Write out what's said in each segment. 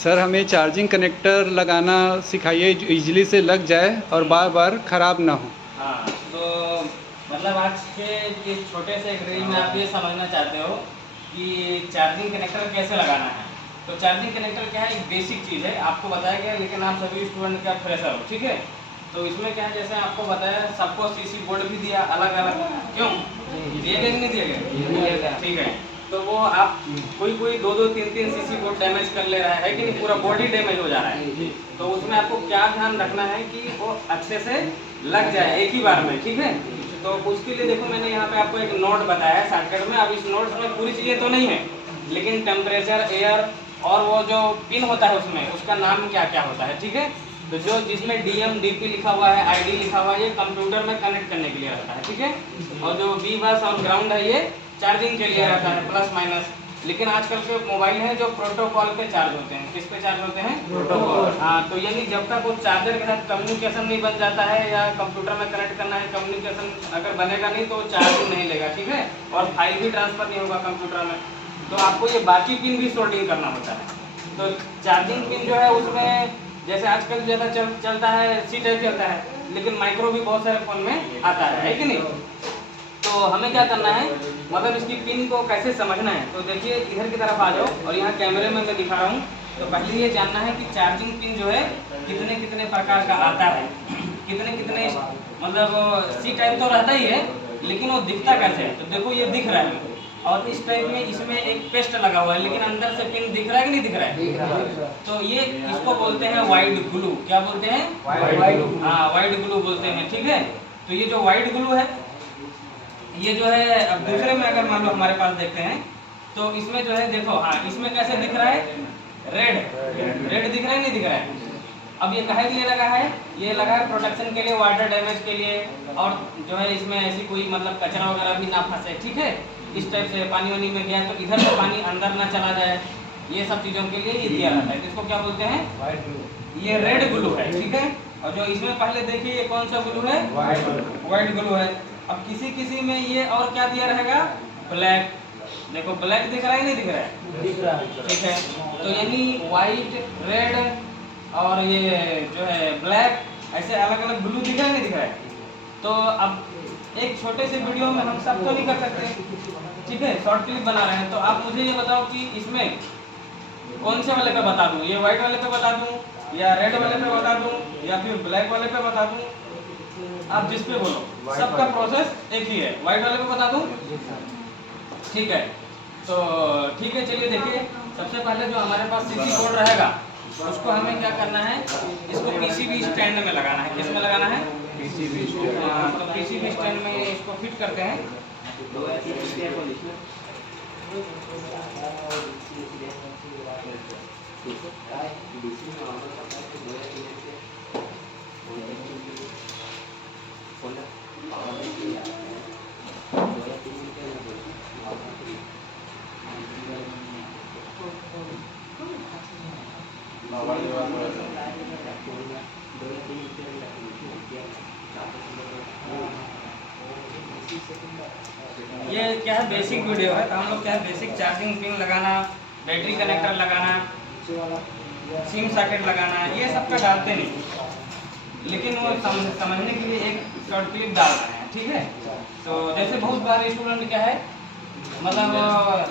Sir हमें charging connector लगाना सिखाइए जो इजीली से लग जाए और बार बार ख़राब ना हो। हाँ, तो मतलब आज के इस छोटे से ड्रिल में आप ये समझना चाहते हो कि चार्जिंग कनेक्टर कैसे लगाना है। तो चार्जिंग कनेक्टर क्या है, एक बेसिक चीज़ है, आपको बताया गया, लेकिन आप सभी स्टूडेंट का फ्रेशर हो, ठीक है। तो इसमें क्या है, जैसे आपको बताया, सबको सीसी बोर्ड भी दिया अलग अलग, क्यों दिए गए कि नहीं दिए गए, ठीक है। तो वो आप कोई कोई 2-2, 3-3 सीसी बोर्ड डैमेज कर ले रहा है कि नहीं, पूरा बॉडी डैमेज हो जा रहा है। तो उसमें आपको क्या ध्यान रखना है कि वो अच्छे से लग जाए एक ही बार में, ठीक है। तो उसके लिए देखो, मैंने यहाँ पे आपको एक नोट बताया है शॉर्टकट में। अब इस नोट्स में पूरी चीज़ें तो नहीं है, लेकिन टेम्परेचर, एयर और वो जो पिन होता है उसमें उसका नाम क्या क्या होता है, ठीक है। तो जो जिसमें DM DP लिखा हुआ है, ID लिखा हुआ है, ये कंप्यूटर में कनेक्ट करने के लिए रहता है, ठीक है। और जो B बस और ग्राउंड है, ये चार्जिंग के लिए रहता है, प्लस माइनस। लेकिन आजकल के मोबाइल हैं जो प्रोटोकॉल पे चार्ज होते हैं। किस पे चार्ज होते हैं? प्रोटोकॉल। हाँ, तो यानी जब तक वो चार्जर के साथ कम्युनिकेशन नहीं बन जाता है, या कंप्यूटर में कनेक्ट करना है, कम्युनिकेशन अगर बनेगा नहीं तो चार्जिंग नहीं लेगा, ठीक है। और फाइल भी ट्रांसफर नहीं होगा कंप्यूटर में। तो आपको ये बाकी पिन भी सोल्डिंग करना होता है। तो चार्जिंग पिन जो है उसमें, जैसे आजकल ज़्यादा चलता है C टाइप चलता है, लेकिन माइक्रो भी बहुत सारे फ़ोन में आता है कि नहीं। तो हमें क्या करना है, मतलब इसकी पिन को कैसे समझना है। तो देखिए, इधर की तरफ आ जाओ और यहाँ कैमरे में मैं दिखा रहा हूँ। तो पहले ये जानना है कि चार्जिंग पिन जो है कितने कितने प्रकार का आता है, कितने कितने, मतलब C टाइप तो रहता ही है, लेकिन वो दिखता कैसे है। तो देखो, ये दिख रहा है, और इस टाइप में इसमें एक पेस्ट लगा हुआ है, लेकिन अंदर से पिन दिख रहा है कि नहीं दिख रहा है। तो ये इसको बोलते हैं वाइट ग्लू। क्या बोलते हैं? हाँ, वाइट ग्लू बोलते हैं, ठीक है। तो ये जो वाइट ग्लू है, ये जो है, अब दूसरे में अगर मान लो हमारे पास देखते हैं, तो इसमें जो है देखो, हाँ, इसमें कैसे दिख रहा है, रेड रेड दिख रहा है, नहीं दिख रहा है। अब ये काहे के लिए लगा है? ये लगा है प्रोटेक्शन के लिए, वाटर डैमेज के लिए, और जो है इसमें ऐसी कोई मतलब कचरा वगैरह भी ना फंसे, ठीक है। इस टाइप से पानी वानी में गया तो इधर से पानी अंदर ना चला जाए, ये सब चीज़ों के लिए ये दिया रहता है। इसको क्या बोलते हैं? White glue. ये रेड ग्लू है, ठीक है। और जो इसमें पहले देखिए, ये कौन सा ग्लू है? वाइट ग्लू है। अब किसी किसी में ये और क्या दिया रहेगा? ब्लैक। देखो, ब्लैक दिख रहा है, नहीं दिख रहा है? दिख रहा है, ठीक है। तो यानी वाइट, रेड और ये जो है ब्लैक, ऐसे अलग अलग ब्लू दिख रहा है, नहीं दिख रहा है। तो अब एक छोटे से वीडियो में हम सब तो नहीं कर सकते, ठीक है, शॉर्ट क्लिप बना रहे हैं। तो आप मुझे ये बताओ कि इसमें कौन से वाले पे बता दूं, ये वाइट वाले पे बता दूं, या रेड वाले पे बता दूं, या फिर ब्लैक वाले पे बता दूं? आप जिस पे बोलो, सबका प्रोसेस एक ही है। वाइट वाले पे बता दूं, ठीक है। तो ठीक है, चलिए देखिए, सबसे पहले जो हमारे पास सीसी बोर्ड रहेगा, उसको हमें क्या करना है, इसको PCB स्टैंड में लगाना है। किस में लगाना है? PCB stand. हाँ, तो PCB स्टैंड में इसको फिट करते हैं। ये क्या है, बेसिक वीडियो है। तो हम लोग क्या है, बेसिक चार्जिंग पिन लगाना, बैटरी कनेक्टर लगाना, सिम सॉकेट लगाना, ये सब का डालते नहीं, लेकिन वो समझने के लिए एक शॉर्ट क्लिप डाल रहे हैं, ठीक है। तो जैसे बहुत बार स्टूडेंट क्या है, मतलब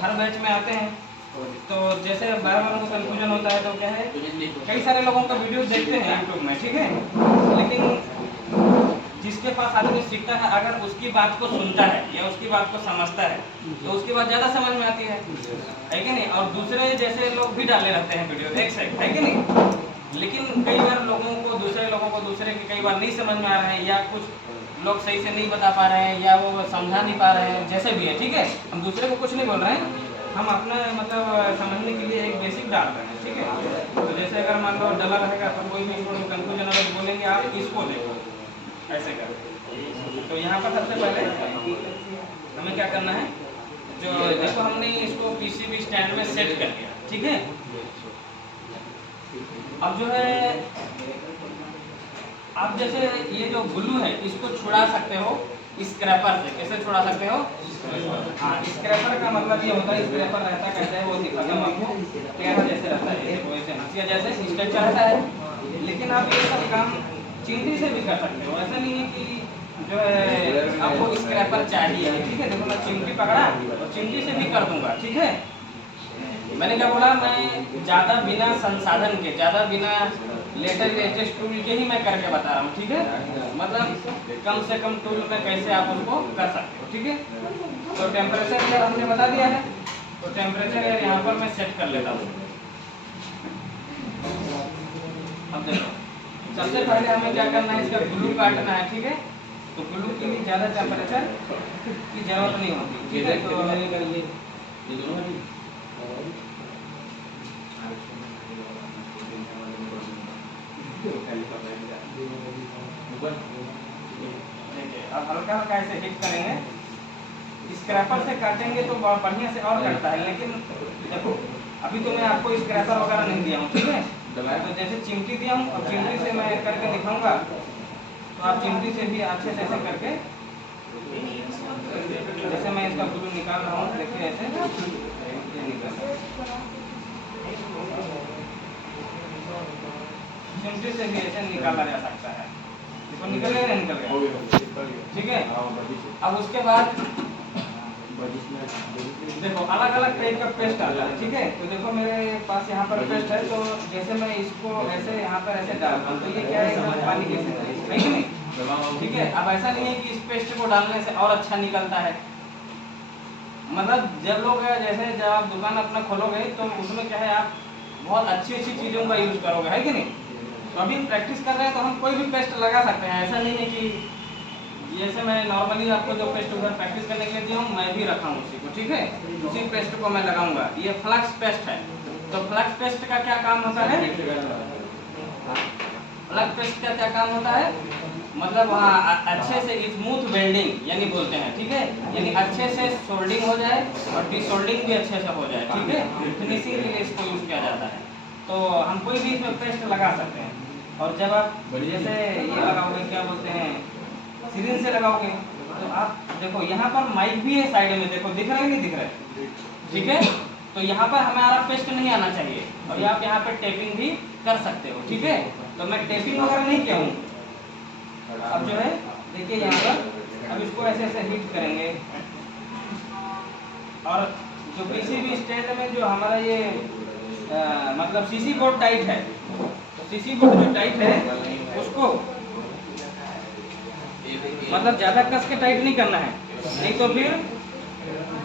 हर बैच में आते हैं, तो जैसे बार बार उनको कन्फ्यूजन होता है, तो क्या है, कई सारे लोगों का वीडियो देखते हैं यूट्यूब में, ठीक है, लेकिन जिसके पास आदमी सीखता है, अगर उसकी बात को सुनता है या उसकी बात को समझता है, तो उसकी बात ज़्यादा समझ में आती है कि नहीं। और दूसरे जैसे लोग भी डाले रहते हैं वीडियो, एक से है कि नहीं। लेकिन कई बार दूसरे लोगों को दूसरे के कई बार नहीं समझ में आ रहे हैं, या कुछ लोग सही से नहीं बता पा रहे हैं, या वो समझा नहीं पा रहे हैं, जैसे भी है, ठीक है। हम दूसरे को कुछ नहीं बोल रहे हैं, हम अपना मतलब समझने के लिए एक बेसिक डाल रहे हैं, ठीक है। तो जैसे अगर मान लो डला रहेगा, तो कोई भी कंफ्यूजन अगर बोलेंगे, आप इसको देखो ऐसे कर। तो यहाँ पर सबसे पहले हमें क्या करना है, जो देखो हमने इसको PCB स्टैंड में सेट कर दिया, ठीक है। अब जो है, आप जैसे ये जो ग्लू है, इसको छुड़ा सकते हो स्क्रैपर से। कैसे छुड़ा सकते हो? हाँ, स्क्रैपर का मतलब ये होता है, स्क्रैपर रहता कैसे है वो दिखाता हूँ आपको। प्यारा जैसे रहता है, वैसे ना, इसका जैसे स्ट्रक्चर रहता है, लेकिन आप ये सब काम चिमटी से भी कर सकते हो। ऐसा नहीं है कि जो है आपको स्क्रैपर चाहिए, ठीक है। देखो मैं चिमटी पकड़ा और चिमटी से भी कर दूंगा, ठीक है। मैंने क्या बोला, मैं ज़्यादा बिना संसाधन के, ज़्यादा बिना लेटेस्ट टूल के ही मैं करके बता रहा हूँ, ठीक है। मतलब कम से कम टूल में कैसे आप उसको कर सकते हो, ठीक है। तो टेम्परेचर यार हमने बता दिया है, तो टेम्परेचर यार यहाँ पर मैं सेट कर लेता हूँ। अब देखो सबसे पहले हमें क्या करना है, इसका ग्लू काटना है, ठीक है। तो ग्लू के लिए ज़्यादा टेम्परेचर की जरूरत नहीं होती, ठीक है। तो अब हल्का हल्का ऐसे हिट करेंगे, स्क्रैपर से काटेंगे तो बढ़िया से और कटता है। लेकिन देखो अभी तो मैं आपको स्क्रैपर वगैरह नहीं दिया हूँ, ठीक है। तो जैसे चिमटी दिया हूँ, अब चिमटी से मैं करके दिखाऊंगा, तो आप चिमटी से भी अच्छे से ऐसे करके, जैसे मैं इसका ग्लू निकाल रहा हूँ, देखिए ऐसे निकल, चिमटी से भी ऐसे निकाला जा सकता है। देखो निकल गया, निकल गया, ठीक है। अब उसके बाद देखो अलग अलग टाइप का पेस्ट आता है, ठीक है। तो देखो मेरे पास यहाँ पर पेस्ट है, तो जैसे मैं इसको ऐसे यहाँ पर ऐसे डालता हूँ, तो ये क्या है, एकदम पानी कैसे है कि नहीं, ठीक है। अब ऐसा नहीं है कि इस पेस्ट को डालने से और अच्छा निकलता है। मतलब जब लोग जैसे जब आप दुकान अपना खोलोगे तो उसमें क्या है, आप बहुत अच्छी अच्छी चीज़ों का यूज़ करोगे, है कि नहीं। तो अभी हम प्रैक्टिस कर रहे हैं, तो हम कोई भी पेस्ट लगा सकते हैं। ऐसा नहीं है कि जैसे मैं नॉर्मली आपको जो पेस्ट उधर प्रैक्टिस करने के लिए दिया हूँ, मैं भी रखा हूँ उसी को, ठीक है। उसी पेस्ट को मैं लगाऊंगा। ये फ्लक्स पेस्ट है। तो फ्लक्स पेस्ट का क्या काम होता है, फ्लक्स पेस्ट का क्या काम होता है, मतलब वहाँ अच्छे से स्मूथ वेल्डिंग यानी बोलते हैं, ठीक है। यानी अच्छे से सोल्डिंग हो जाए और डिसोल्डिंग भी अच्छे से हो जाए, ठीक है। फिनिशिंग के लिए इसको यूज़ किया जाता है। तो हम कोई भी इसमें पेस्ट लगा सकते हैं। और जब आप जैसे ये लगाओगे, क्या बोलते हैं, सिरिंज से लगाओगे, तो आप देखो यहाँ पर माइक भी है साइड में, देखो दिख रहा है नहीं दिख रहा है, ठीक है। तो यहाँ पर हमारा पेस्ट नहीं आना चाहिए, और आप यहाँ पर टेपिंग भी कर सकते हो, ठीक है। तो मैं टेपिंग वगैरह नहीं किया हूँ। अब जो है देखिए यहाँ पर, अब इसको ऐसे ऐसे हीट करेंगे, और जो पीसीबी स्टैंड में जो हमारा ये मतलब सीसी बोर्ड टाइट है, तो सीसी बोर्ड जो टाइट है उसको मतलब ज़्यादा कस के टाइट नहीं करना है, नहीं तो फिर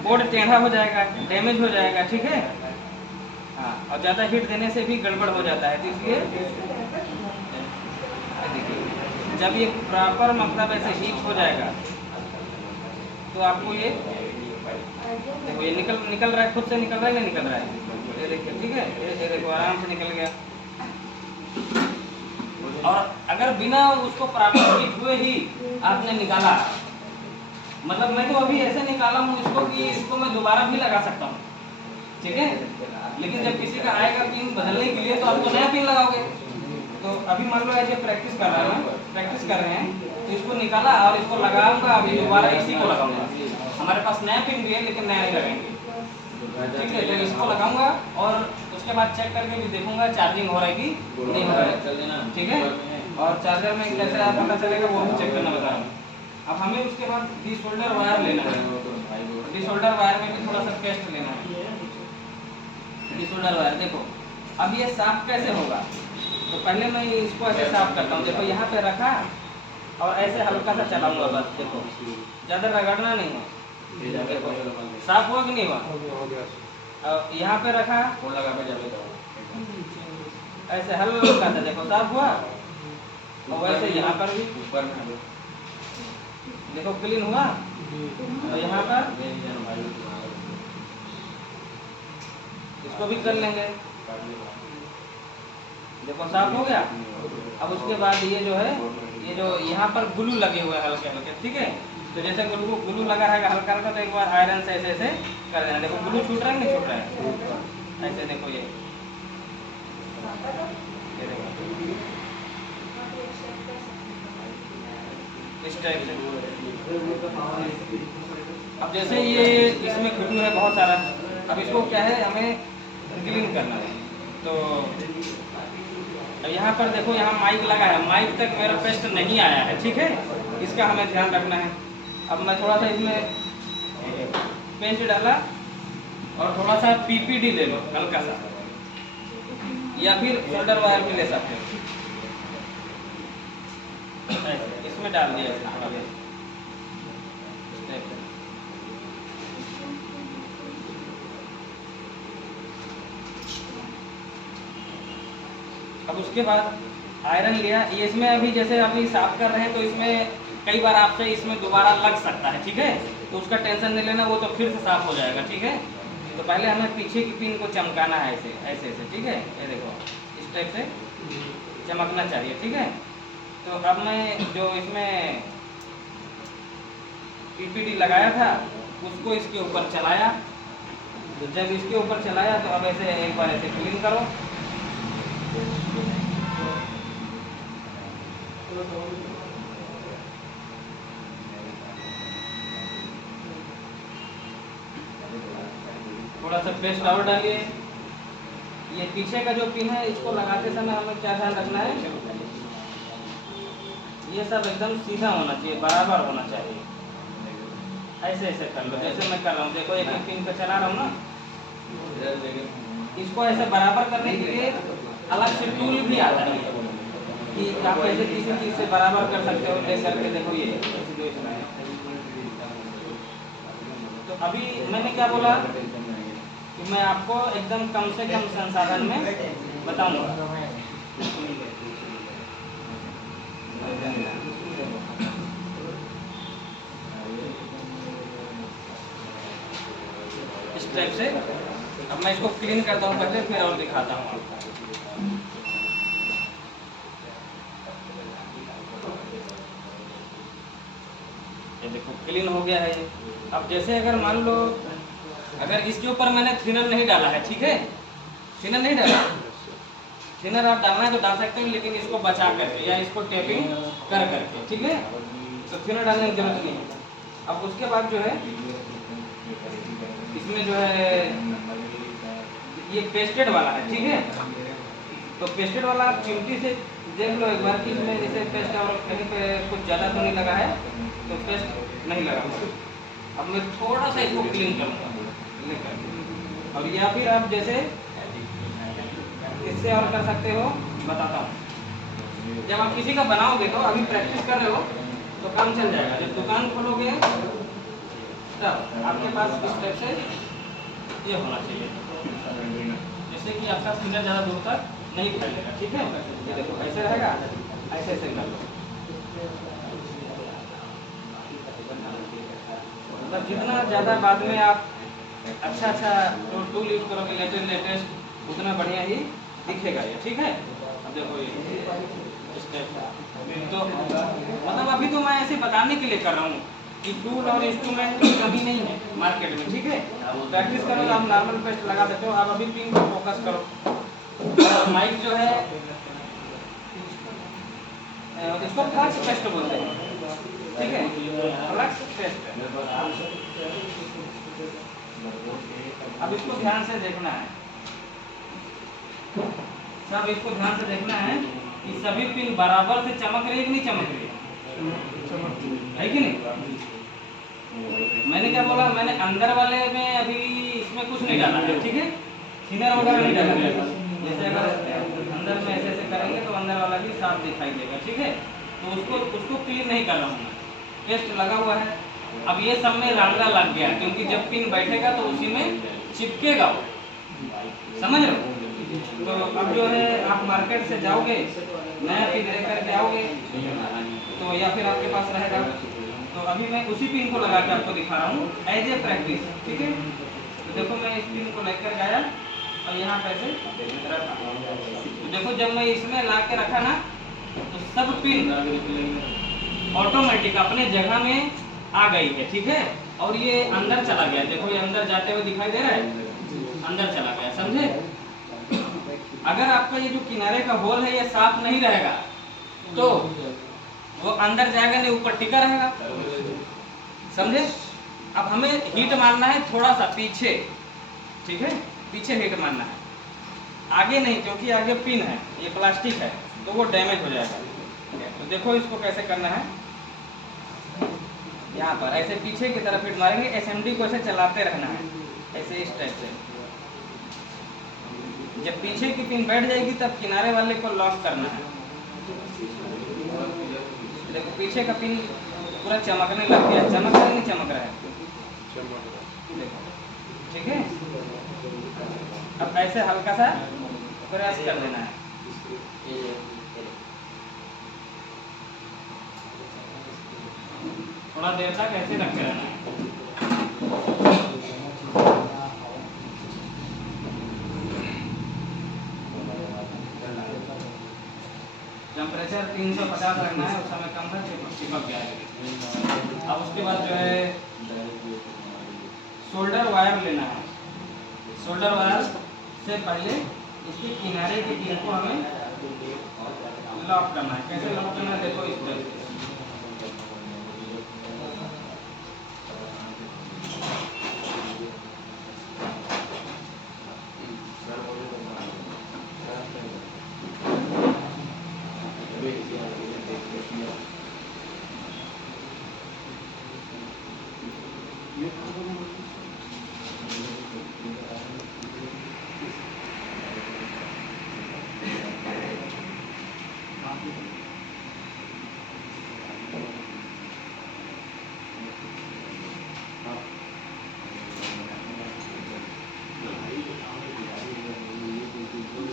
बोर्ड टेढ़ा हो जाएगा, डैमेज हो जाएगा, ठीक है। हाँ, और ज़्यादा हीट देने से भी गड़बड़ हो जाता है। तो इसलिए जब ये प्रॉपर मतलब ऐसे हीट हो जाएगा, तो आपको ये देखो ये निकल रहा है, खुद से निकल रहा है, नहीं निकल रहा है, ये देखिए, ठीक है। ये देखो आराम से निकल गया। और अगर बिना उसको प्रॉपर हीट हुए ही आपने निकाला, मतलब मैं तो अभी ऐसे निकाला हूँ इसको कि इसको मैं दोबारा भी लगा सकता हूँ, ठीक है। लेकिन जब किसी का आएगा पिन बदलने के लिए, तो आप तो नया पिन लगाओगे। तो अभी मान लो ऐसे प्रैक्टिस कर रहे हैं, तो इसको निकाला और इसको लगाऊंगा, अभी दोबारा इसी को लगाऊंगा। हमारे पास नया पिन भी है, लेकिन नया नहीं लगाएंगे, ठीक है। तो इसको लगाऊंगा और उसके बाद चेक करके भी देखूंगा चार्जिंग हो रहा है कि नहीं हो रहा है, ठीक है। और चार्जर में कैसे आप पता चलेगा वो भी चेक करना बता रहा हूँ। अब हमें उसके बाद डिसोल्डर वायर लेना है। डिसोल्डर वायर में भी थोड़ा सा पेस्ट लेना है। डिसोल्डर वायर देखो, अब ये साफ कैसे होगा, तो पहले मैं इसको ऐसे साफ करता हूँ। देखो यहाँ पे रखा और ऐसे हल्का सा चलाऊंगा, बस देखो ज़्यादा रगड़ना नहीं है। देखो साफ हुआ कि नहीं हुआ। और यहाँ पे रखा, ऐसे हल्का सा देखो साफ हुआ। और वैसे यहाँ पर भी देखो क्लीन हुआ। और यहाँ पर इसको भी कर लेंगे, देखो साफ हो गया। अब उसके बाद ये जो है, ये जो यहाँ पर ग्लू लगे हुए हैं हल्के हल्के, ठीक है। तो जैसे ग्लू लगा रहेगा हल्का हल्का, तो एक बार आयरन से ऐसे ऐसे कर देना। देखो ग्लू छूट रहा है नहीं छूट रहा है, ऐसे देखो ये देखो इस टाइप से। अब जैसे ये इसमें ग्लू है बहुत सारा, अब इसको क्या है हमें क्लीन करना है। तो यहाँ पर देखो, यहाँ माइक लगा है, माइक तक मेरा पेस्ट नहीं आया है, ठीक है, इसका हमें ध्यान रखना है। अब मैं थोड़ा सा इसमें पेस्ट डाला और थोड़ा सा पीपीडी ले लो हल्का सा, या फिर सोल्डर वायर भी ले सकते हो, इसमें डाल दिया थोड़ा सा। अब उसके बाद आयरन लिया, ये इसमें अभी जैसे अभी साफ कर रहे हैं तो इसमें कई बार आपसे इसमें दोबारा लग सकता है, ठीक है, तो उसका टेंशन नहीं लेना, वो तो फिर से साफ हो जाएगा, ठीक है। तो पहले हमें पीछे की पिन को चमकाना है, ऐसे ऐसे ऐसे, ठीक है, ये देखो इस टाइप से चमकना चाहिए, ठीक है। तो अब मैं जो इसमें पीपीडी लगाया था उसको इसके ऊपर चलाया, तो जब इसके ऊपर चलाया तो अब ऐसे एक बार ऐसे क्लीन करो, थोड़ा सा पेस्ट और डालिए। ये पीछे का जो पिन है इसको लगाते समय हमें क्या ध्यान रखना है, ये सब एकदम सीधा होना चाहिए, बराबर होना चाहिए, ऐसे ऐसे कर लो जैसे मैं कर रहा हूँ, देखो एक एक पिन पे चला रहा हूँ ना, इसको ऐसे बराबर करने के लिए अलग से टूल भी आता है कि आप ऐसे किसी चीज़ से बराबर कर सकते हो, ले करके देखो ये जो इसमें है। तो अभी मैंने क्या बोला कि मैं आपको एकदम कम से कम संसाधन में बताऊंगा। इस टाइप से अब मैं इसको क्लीन करता हूँ पहले, फिर और दिखाता हूँ आपको। ये देखो क्लीन हो गया है ये। अब जैसे अगर मान लो अगर इसके ऊपर मैंने थिनर नहीं डाला है, ठीक है, थिनर नहीं डाला, थिनर आप डालना है तो डाल सकते हो, लेकिन इसको बचा करके या इसको टेपिंग कर करके, ठीक है, तो थिनर डालने की जरूरत नहीं है। अब उसके बाद जो है इसमें जो है ये पेस्टेड वाला है, ठीक है, तो पेस्टेड वाला आप चिमटी से देख लो एक बार कि इसमें जैसे पेस्ट और कहीं पे कुछ ज़्यादा तो नहीं लगा है, तो पेस्ट नहीं लगा। अब मैं थोड़ा सा इसको क्लीन करूँगा लेकर, और या फिर आप जैसे इससे और कर सकते हो, बताता हूँ। जब आप किसी का बनाओगे तो अभी प्रैक्टिस कर रहे हो तो काम चल जाएगा, जब दुकान खोलोगे तब आपके पास इस टाइप से ये होना चाहिए, जैसे कि आपका फिंगर ज़्यादा दूर तक नहीं फैलेगा, ठीक है। ये देखो ऐसे रहेगा, ऐसे ऐसे कर लो, मतलब जितना ज़्यादा बाद में आप अच्छा अच्छा टूल यूज़ करोगे लेटेस्ट, उतना बढ़िया ही दिखेगा ये, ठीक है। अब देखो ये इस टाइप से, तो मतलब अभी तो मैं ऐसे बताने के लिए कर रहा हूँ कि टूल और इंस्ट्रूमेंट की कमी नहीं है मार्केट में, ठीक है। प्रैक्टिस करो तो आप नॉर्मल पेस्ट लगा सकते हो। आप अभी पिन पर फोकस करो। माइक जो है इसको फ्लक्स पेस्ट बोलते हैं, ठीक है, फ्लक्स पेस्ट। अब इसको ध्यान से देखना है, सब इसको ध्यान से देखना है कि सभी पिन बराबर से चमक रही है कि नहीं चमक रही है कि नहीं। मैंने क्या बोला, मैंने अंदर वाले में अभी इसमें कुछ नहीं डाला है, ठीक है, थिनर वगैरह नहीं डाला है। जैसे अगर अंदर में ऐसे ऐसे करेंगे तो अंदर वाला भी साफ दिखाई देगा, ठीक है। तो उसको क्लीन नहीं कर रहा हूँ मैं, पेस्ट लगा हुआ है। अब ये सब में रांगा लग गया, क्योंकि जब पिन बैठेगा तो उसी में चिपकेगा वो, समझ रहे हो। तो अब जो है आप मार्केट से जाओगे, नया पिन लेकर के आओगे तो या फिर आपके पास रहेगा, तो अभी मैं उसी पिन को लगा के आपको दिखा रहा हूँ एज ए प्रैक्टिस, ठीक है। तो देखो मैं इस पिन को लेकर गया और यहाँ पे ऐसे रखा, तो देखो जब मैं इसमें ला के रखा ना तो सब पिन ऑटोमेटिक अपने जगह में आ गई है, ठीक है। और ये अंदर चला गया, देखो ये अंदर जाते हुए दिखाई दे रहा है, अंदर चला गया, समझे। अगर आपका ये जो किनारे का होल है ये साफ नहीं रहेगा तो वो अंदर जाएगा नहीं, ऊपर टिका रहेगा, समझे। अब हमें हीट मारना है थोड़ा सा पीछे, ठीक है, पीछे हीट मारना है। आगे नहीं, क्योंकि आगे पिन है, ये प्लास्टिक है तो वो डैमेज हो जाएगा। तो देखो इसको कैसे करना है। यहाँ पर ऐसे पीछे की तरफ हिट मारेंगे, एसएमडी को ऐसे चलाते रहना है, ऐसे इस टाइप से। जब पीछे की पिन बैठ जाएगी तब किनारे वाले को लॉक करना है। देखो पीछे का पिन पूरा चमकने लग गया, चमक रहा है नहीं चमक रहा है, देखो ठीक है। अब ऐसे हल्का सा प्रेस कर देना है। थोड़ा देर तक ऐसे रखे रहना है। टेम्परेचर 350 रखना है, उस समय कम था चिपक जाएगा। अब उसके बाद जो है शोल्डर वायर लेना है। शोल्डर वायर से पहले इसके किनारे की पिन को हमें लॉक करना है। कैसे लॉक करना है, देखो इस तरह से।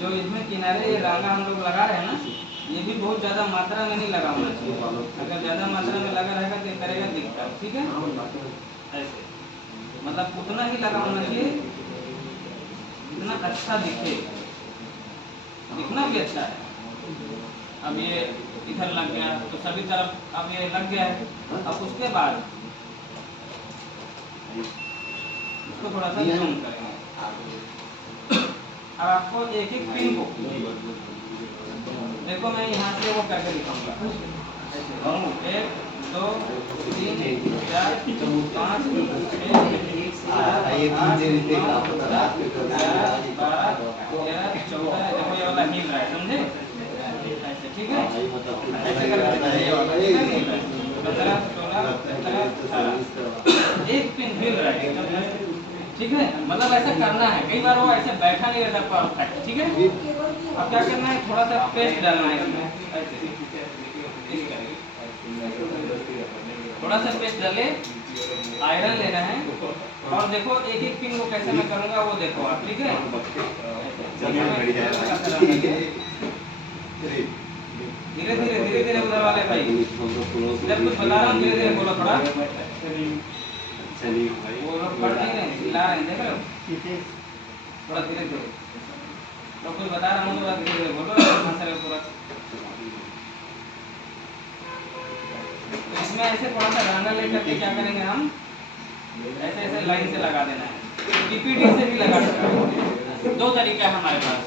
जो इसमें किनारे ये रांगा हम लोग लगा रहे हैं ना, ये भी बहुत ज़्यादा मात्रा में नहीं लगा होना चाहिए। अगर ज़्यादा मात्रा में लगा रहेगा तो करेगा दिक्कत, ठीक है। ऐसे मतलब उतना ही लगा होना चाहिए इतना अच्छा दिखे, दिखना भी अच्छा है। अब ये इधर लग गया तो सभी तरफ अब ये लग गया है। अब उसके बाद इसको थोड़ा सा जूम करेंगे। अब आपको एक एक पिन को देखो, मैं यहाँ से वो करके दिखाऊंगा। 1 2 3 4 5 6 7 8 9 10 11 12 13 14। देखो ये वाला हिल रहा है, समझे ऐसे, ठीक है। ऐसे करके 15 16 17 18 एक पिन हिल रहा है, ठीक है। मतलब ऐसा करना है, कई बार वो ऐसे बैठा नहीं रहता परफेक्ट, ठीक है। अब क्या करना है, थोड़ा सा पेस्ट डालना है इसमें, ऐसे थोड़ा सा पेस्ट डाले, आयरन लेना है। और देखो एक एक पिन को कैसे मैं करूँगा वो देखो आप, ठीक है। धीरे धीरे उधर वाले भाई, जब कुछ बता रहा हूँ धीरे धीरे बोलो थोड़ा। वो लोग पढ़ नहीं रहे, चिल्ला रहे हैं, देख रहे हो, थोड़ा धीरे धीरे। तो कुछ बता रहा हूँ तो धीरे धीरे बोलो, पूरा। तो इसमें ऐसे थोड़ा सा रांगा लेकर के क्या करेंगे हम, ऐसे ऐसे लाइन से लगा देना है। पीपीडी से भी लगा सकते हैं, 2 तरीका है हमारे पास,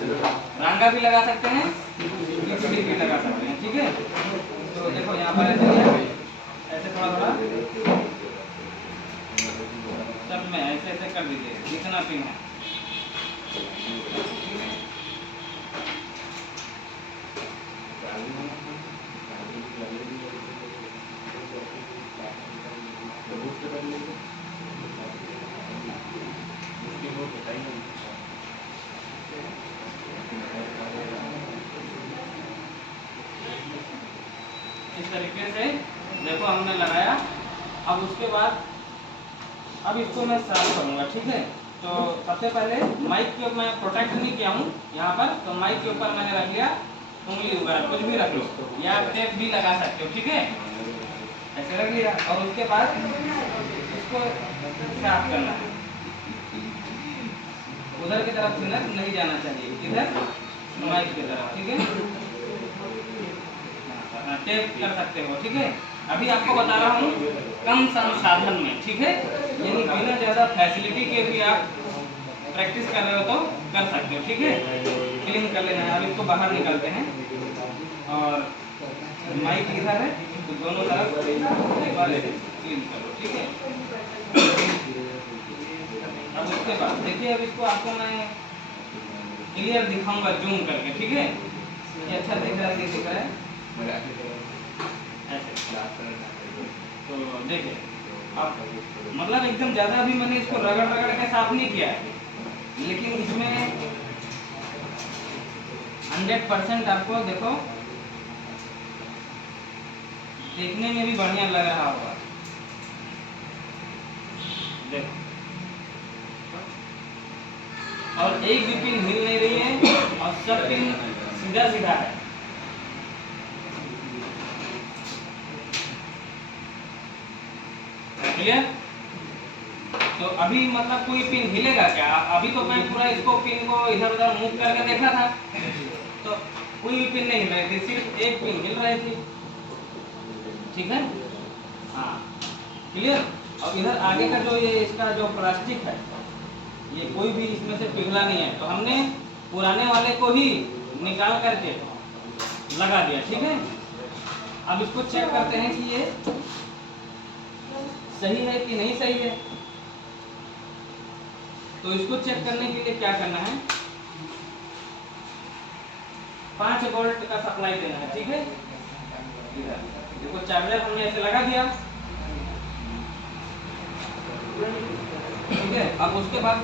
रांगा भी लगा सकते हैं, पीपीडी भी लगा सकते हैं, ठीक है। तो देखो यहाँ पर ऐसे थोड़ा थोड़ा सब में ऐसे ऐसे कर दीजिए जितना पिन है। इस तरीके से देखो हमने लगाया। अब उसके बाद अब इसको मैं साफ करूँगा, ठीक है। तो सबसे पहले माइक के ऊपर मैं प्रोटेक्ट नहीं किया हूँ यहाँ पर, तो माइक के ऊपर मैंने रख लिया उंगली वगैरह कुछ भी रख लो, या टेप भी लगा सकते हो, ठीक है। ऐसे रख लिया और उसके बाद इसको साफ करना है। उधर की तरफ से नहीं जाना चाहिए, इधर माइक की तरफ, ठीक है। टेप कर सकते हो, ठीक है। अभी आपको बता रहा हूँ कम संसाधन में, ठीक है, यानी बिना ज़्यादा फैसिलिटी के भी आप प्रैक्टिस कर रहे हो तो कर सकते हो, ठीक है। क्लीन कर लेना है। अब इसको बाहर निकालते हैं और माइक इधर है तो दोनों तरफ एक बार क्लीन कर लो, ठीक है। अब उसके बाद देखिए, अब इसको आपको मैं क्लियर दिखाऊंगा जूम करके, ठीक है? ये अच्छा दिख रहा है, ये दिख रहा है ऐसे। तो देखिए अब मतलब एकदम ज़्यादा अभी मैंने इसको रगड़ रगड़ के साफ नहीं किया है, लेकिन इसमें 100% आपको देखो देखने में भी बढ़िया लग रहा होगा। देखो और एक भी पिन हिल नहीं रही है और सब पिन सीधा सीधा है। क्लियर? तो अभी मतलब कोई पिन हिलेगा क्या? अभी तो मैं पूरा इसको पिन को इधर उधर मूव करके देखा था, तो कोई भी पिन नहीं हिल रही थी, सिर्फ एक पिन हिल रही थी, ठीक है? हाँ, क्लियर? और इधर आगे का जो ये इसका जो प्लास्टिक है, ये कोई भी इसमें से पिघला नहीं है, तो हमने पुराने वाले को ही निकाल करके लगा दिया, ठीक है? अब इसको चेक करते हैं कि ये सही है कि नहीं सही है। तो इसको चेक करने के लिए क्या करना है, 5 वोल्ट का सप्लाई देना है, ठीक है? इधर देखो चार्जर हमने ऐसे लगा दिया, ठीक है? अब उसके बाद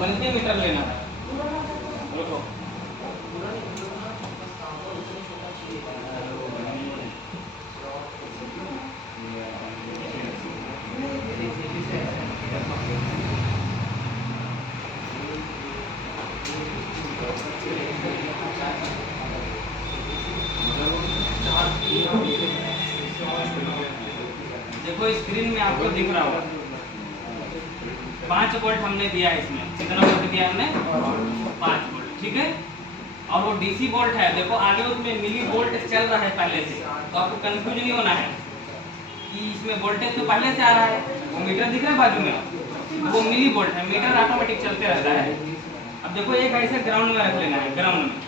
मल्टीमीटर लेना है। देखो देखो स्क्रीन में आपको दिख रहा होगा 5 वोल्ट हमने दिया है इसमें। कितना वोल्ट दिया हमने? 5 वोल्ट, ठीक है? और वो डीसी वोल्ट है, देखो आगे उसमें मिली वोल्ट चल रहा है पहले से, तो आपको कंफ्यूज नहीं होना है कि इसमें वोल्टेज तो पहले से आ रहा है। वो मीटर दिख रहा है बाजू में, वो मिली वोल्ट है, मीटर ऑटोमेटिक चलते रहता है। अब देखो एक ऐसे ग्राउंड में रख लेना है, ग्राउंड में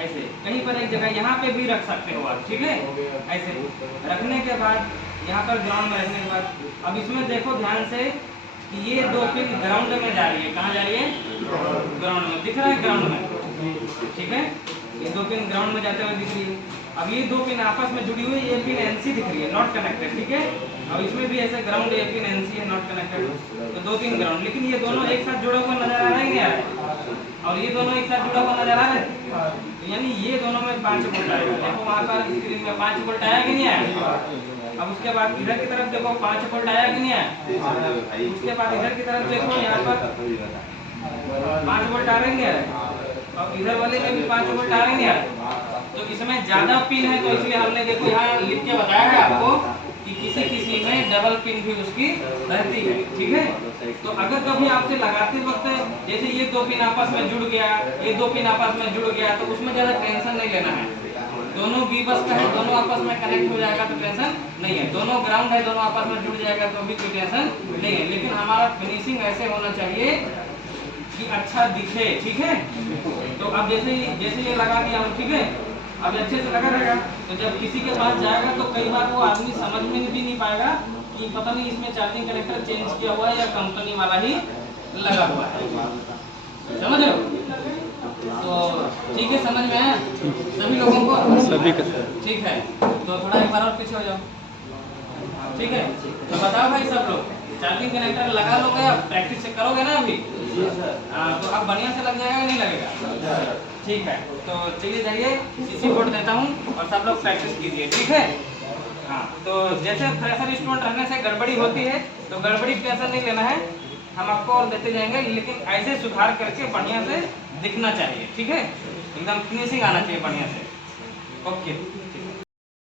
ऐसे कहीं पर एक जगह यहाँ पे भी रख सकते हो आप, ठीक है? ऐसे रखने के बाद यहाँ पर ग्राउंड में रखने के बाद अब इसमें देखो ध्यान से कि ये 2 पिन ग्राउंड में जा रही है। कहाँ जा रही है? ग्राउंड में, दिख रहा है ग्राउंड में, ठीक है? ये 2 पिन ग्राउंड में जाते हुए दिख रही है। अब ये 2 पिन आपस में जुड़ी हुई, ये पिन एनसी दिख रही है, नॉट कनेक्टेड, ठीक है? अब इसमें भी ऐसे ग्राउंड, ये पिन एनसी है, नॉट कनेक्टेड, तो 2 पिन ग्राउंड, लेकिन ये दोनों एक साथ जुड़ा हुआ नजर आ रहा है क्या? और ये दोनों एक साथ जुड़ा हुआ नजर आ रहा है, यानी ये दोनों में 5 वोल्ट आएगा। देखो वहाँ पर स्क्रीन में 5 वोल्ट आया कि नहीं आया? अब उसके बाद इधर की तरफ देखो 5 वोल्ट आया कि नहीं आया? उसके बाद इधर की तरफ देखो, यहाँ पर 5 वोल्ट आ रहे हैं, और इधर वाले में भी 5 वोल्ट आ रहे हैं। तो इसमें ज्यादा पिन है, तो इसलिए हमने देखो यहाँ लिख के बताया है आपको कि किसी किसी में डबल पिन भी उसकी रहती है, ठीक है? तो अगर कभी आपसे लगाते वक्त जैसे ये 2 पिन आपस में जुड़ गया, ये 2 पिन आपस में जुड़ गया, तो उसमें ज्यादा टेंशन नहीं लेना है। दोनों बी बस का है, दोनों आपस में कनेक्ट हो जाएगा तो टेंशन नहीं है। दोनों ग्राउंड है, दोनों आपस में जुड़ जाएगा तो भी कोई टेंशन नहीं है। लेकिन हमारा फिनिशिंग ऐसे होना चाहिए कि अच्छा दिखे, ठीक है? तो अब जैसे ये लगा दिया हम, ठीक है? अब अच्छे से लगा रहेगा, तो जब किसी के पास जाएगा तो कई बार वो आदमी समझ में भी नहीं पाएगा कि पता नहीं इसमें चार्जिंग कनेक्टर चेंज किया हुआ है या कंपनी वाला ही लगा हुआ है। समझ रहे हो? तो ठीक है, समझ में आया सभी लोगों को? सभी का ठीक है, तो थोड़ा एक बार और पीछे हो जाओ, ठीक है? तो बताओ भाई सब लोग, चार्जिंग कनेक्टर लगा लोगे? अब प्रैक्टिस से करोगे ना अभी? तो अब बढ़िया से लग जाएगा, नहीं लगेगा? ठीक है, तो चलिए जाइए, इसी बोर्ड देता हूँ और सब लोग प्रैक्टिस कीजिए, ठीक है? हाँ, तो जैसे फ्रेशर स्टूडेंट रहने से गड़बड़ी होती है, तो गड़बड़ी टेंशन नहीं लेना है, हम आपको और देते जाएंगे, लेकिन ऐसे सुधार करके बढ़िया से दिखना चाहिए, ठीक है? एकदम फिनिशिंग आना चाहिए बढ़िया से। ओके।